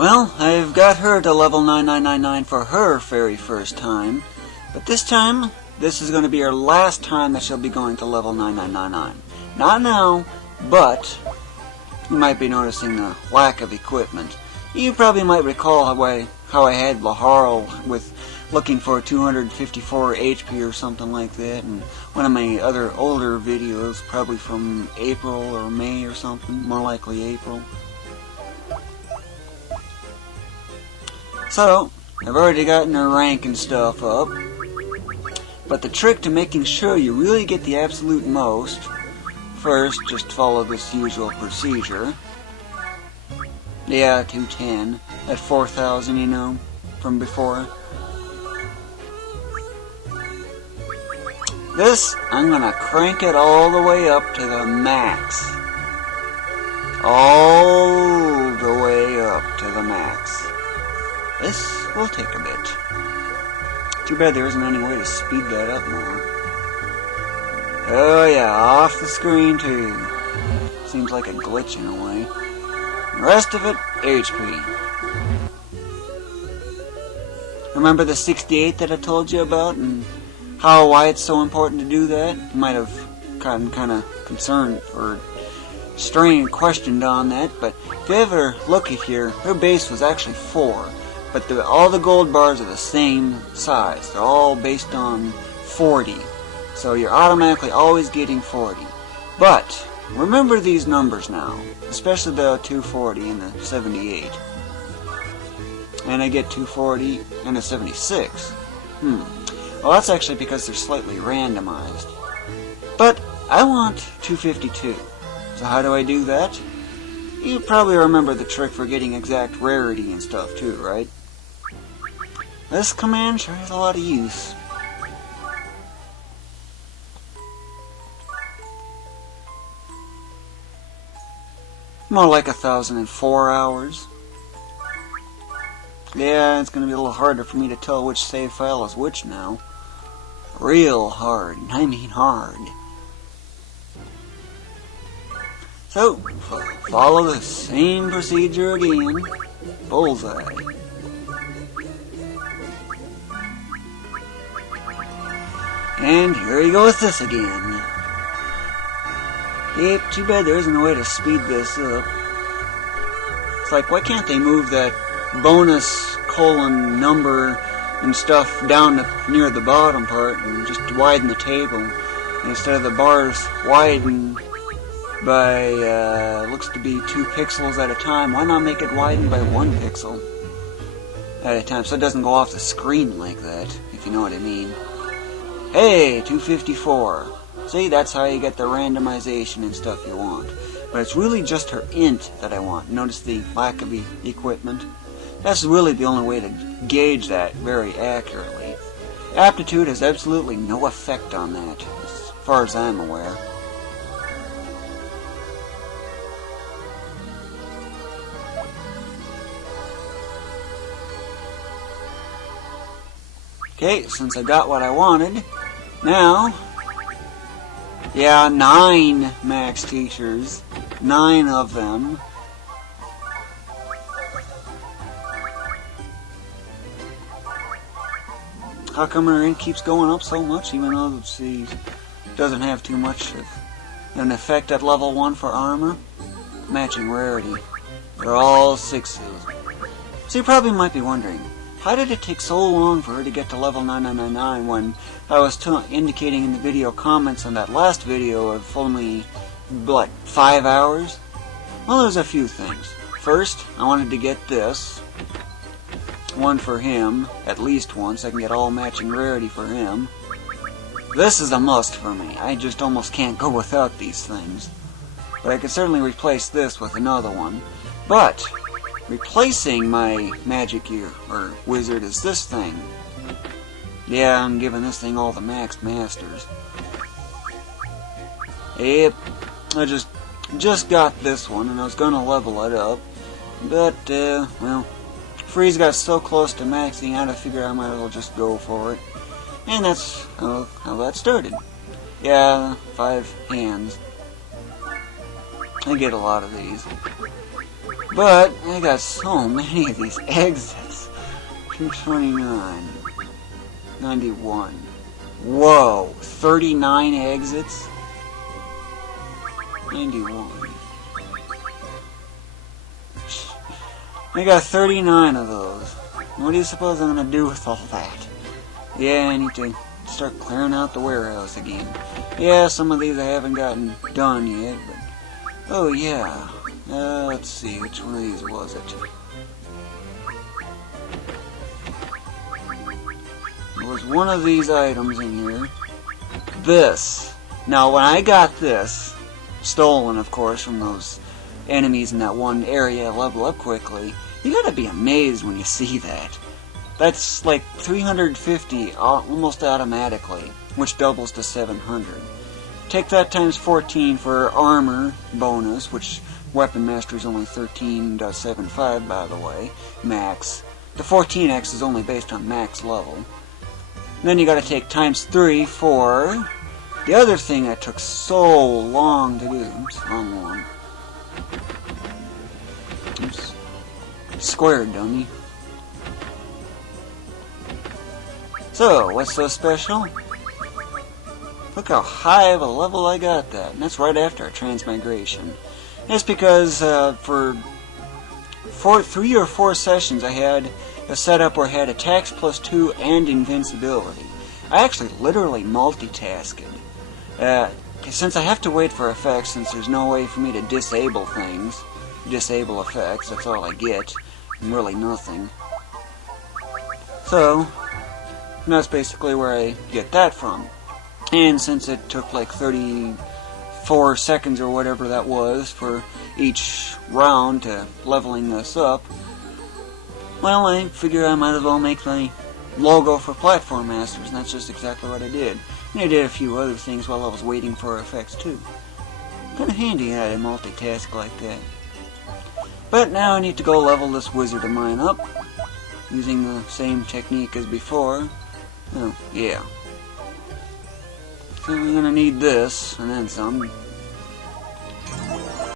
Well, I've got her to level 9999 for her very first time, but this time, this is going to be her last time that she'll be going to level 9999. Not now, but you might be noticing the lack of equipment. You probably might recall how I had Laharl with looking for 254 HP or something like that, and one of my other older videos, probably from April or May or something, more likely April. So, I've already gotten her rank and stuff up, but the trick to making sure you really get the absolute most, first, just follow this usual procedure. Yeah, 210, at 4,000, you know, from before. This, I'm gonna crank it all the way up to the max. All the way up to the max. This will take a bit. Too bad there isn't any way to speed that up more. Oh yeah, off the screen too. Seems like a glitch in a way. The rest of it, HP. Remember the 68 that I told you about and why it's so important to do that? You might have gotten kind of concerned or questioned on that, but if you ever look at here, her base was actually 4. But all the gold bars are the same size. They're all based on 40. So you're automatically always getting 40. But remember these numbers now, especially the 240 and the 78. And I get 240 and a 76. Well, that's actually because they're slightly randomized. But I want 252. So how do I do that? You probably remember the trick for getting exact rarity and stuff too, right? This command sure has a lot of use. More like 1,004 hours. Yeah, it's going to be a little harder for me to tell which save file is which now. Real hard. I mean hard. So, follow the same procedure again. Bullseye. And here you go with this again. Yep, too bad there isn't a way to speed this up. It's like, why can't they move that bonus colon number and stuff down near the bottom part and just widen the table? Instead of the bars widen by, looks to be 2 pixels at a time, why not make it widen by 1 pixel at a time so it doesn't go off the screen like that, if you know what I mean. Hey, 254. See, that's how you get the randomization and stuff you want. But it's really just her int that I want. Notice the lack of equipment? That's really the only way to gauge that very accurately. Aptitude has absolutely no effect on that, as far as I'm aware. Okay, since I got what I wanted, now, yeah, 9 max teachers, 9 of them. How come her int keeps going up so much, even though she doesn't have too much of an effect at level 1 for armor? Matching rarity. They're all 6s. So you probably might be wondering, how did it take so long for her to get to level 9999 when I was indicating in the video comments on that last video of only, what, 5 hours? Well, there's a few things. First, I wanted to get this. One for him, at least one, so I can get all matching rarity for him. This is a must for me. I just almost can't go without these things. But I could certainly replace this with another one. But replacing my magic gear, or wizard, is this thing. Yeah, I'm giving this thing all the maxed masters. Yep, I just got this one, and I was gonna level it up. But, well, Freeze got so close to maxing out, I figured I might as well just go for it. And that's how that started. Yeah, 5 hands. I get a lot of these. But I got so many of these exits. 229. 91. Whoa, 39 exits? 91. I got 39 of those. What do you suppose I'm gonna do with all that? Yeah, I need to start clearing out the warehouse again. Yeah, some of these I haven't gotten done yet, but... Oh, yeah. Let's see, which one of these was it? There was one of these items in here. This. Now, when I got this, stolen, of course, from those enemies in that one area level up quickly, you gotta be amazed when you see that. That's like 350 almost automatically, which doubles to 700. Take that times 14 for armor bonus, which weapon mastery is only 13.75 by the way, max. The 14x is only based on max level. And then you gotta take times 3 for the other thing that took so long to do. Oops, wrong one. Oops. Square, dummy. So, what's so special? Look how high of a level I got that. And that's right after a Transmigration. That's because for 3 or 4 sessions I had a setup where I had attacks plus 2 and invincibility. I actually literally multitasked. Since I have to wait for effects, since there's no way for me to disable things, disable effects, that's all I get, and really nothing. So, that's basically where I get that from. And since it took like 34 seconds or whatever that was for each round to leveling this up, well, I figure I might as well make my logo for Platform Masters, and that's just exactly what I did. And I did a few other things while I was waiting for effects too. Kinda handy how to multitask like that. But now I need to go level this wizard of mine up, using the same technique as before. Oh, yeah. So we're gonna need this, and then some.